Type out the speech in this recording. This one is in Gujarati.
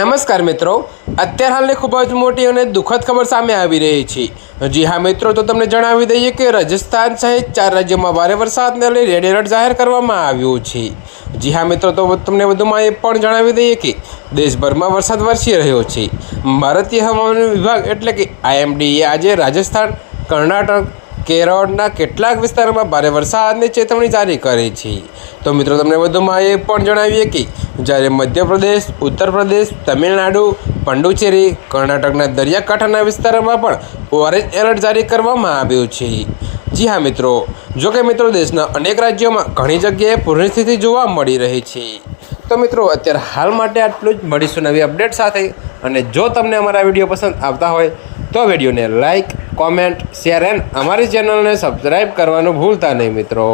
નમસ્કાર મિત્રો, અત્યારે હાલની ખૂબ જ મોટી અને દુઃખદ ખબર સામે આવી રહી છે। જી હા મિત્રો, તો તમને જણાવી દઈએ કે રાજસ્થાન સહિત 4 રાજ્યોમાં ભારે વરસાદને લઈ રેડ એલર્ટ જાહેર કરવામાં આવ્યું છે। જી હા મિત્રો, તો તમને વધુમાં એ પણ જણાવી દઈએ કે દેશભરમાં વરસાદ વરસી રહ્યો છે। ભારતીય હવામાન વિભાગ એટલે કે IMDએ આજે રાજસ્થાન, કર્ણાટક, કેરળના કેટલાક વિસ્તારોમાં ભારે વરસાદની ચેતવણી જારી કરી છે। તો મિત્રો તમને વધુમાં એ પણ જણાવીએ કે જ્યારે મધ્યપ્રદેશ, ઉત્તર પ્રદેશ, તમિલનાડુ, પુડુચેરી, કર્ણાટકના દરિયાકાંઠાના વિસ્તારોમાં પણ ઓરેન્જ એલર્ટ જારી કરવામાં આવ્યું છે। જી હા મિત્રો, જો કે મિત્રો દેશના અનેક રાજ્યોમાં ઘણી જગ્યાએ પૂરની સ્થિતિ જોવા મળી રહી છે। તો મિત્રો અત્યારે હાલ માટે આટલું જ। મળીશું નવી અપડેટ સાથે। અને જો તમને અમારા વિડીયો પસંદ આવતા હોય તો વિડીયોને લાઇક, કોમેન્ટ, શેર એન્ડ અમારી ચેનલને સબસ્ક્રાઈબ કરવાનું ભૂલતા નહીં મિત્રો।